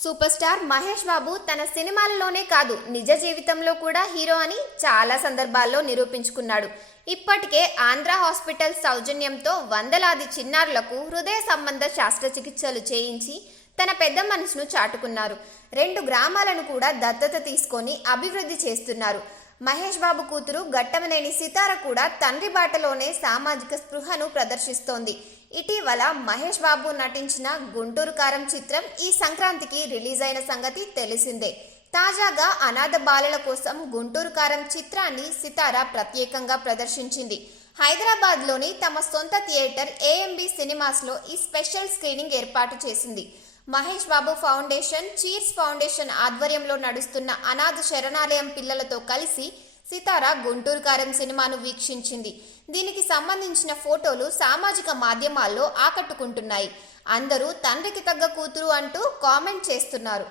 Super star Mahesh Babu తన సినిమాలలోనే కాదు నిజ జీవితంలో కూడా హీరో అని చాలా సందర్భాల్లో నిరూపించుకున్నాడు. ఇప్పటికే ఆంధ్ర హాస్పిటల్ సౌజన్యంతో వందలాది చిన్నారులకు హృదయ సంబంధ శస్త్రచికిత్సలు చేయించి తన పెద్ద మనసును చాటుకున్నారు. రెండు గ్రామాలను కూడా దత్తత తీసుకొని అభివృద్ధి చేస్తున్నారు. మహేష్ బాబు కూతురు గట్టమనేని సితార కూడా తండ్రి బాటలోనే సామాజిక స్పృహను ప్రదర్శిస్తోంది. ఇటీవల మహేష్ బాబు నటించిన గుంటూరు కారం చిత్రం ఈ సంక్రాంతికి రిలీజ్ అయిన సంగతి తెలిసిందే. తాజాగా అనాథ బాలల కోసం గుంటూరు కారం చిత్రాన్ని సితార ప్రత్యేకంగా ప్రదర్శించింది. హైదరాబాద్లోని తమ సొంత థియేటర్ ఏఎంబి సినిమాస్లో ఈ స్పెషల్ స్క్రీనింగ్ ఏర్పాటు చేసింది. Mahesh Babu foundation Cheers foundation ఆధ్వర్యంలో నడుస్తున్న అనాథ శరణాలయం పిల్లలతో కలిసి సితార గుంటూరు కారం సినిమాను వీక్షించింది. దీనికి సంబంధించిన ఫోటోలు సామాజిక మాధ్యమాల్లో ఆకట్టుకుంటున్నాయి. అందరూ తండ్రికి తగ్గ కూతురు అంటూ కామెంట్ చేస్తున్నారు.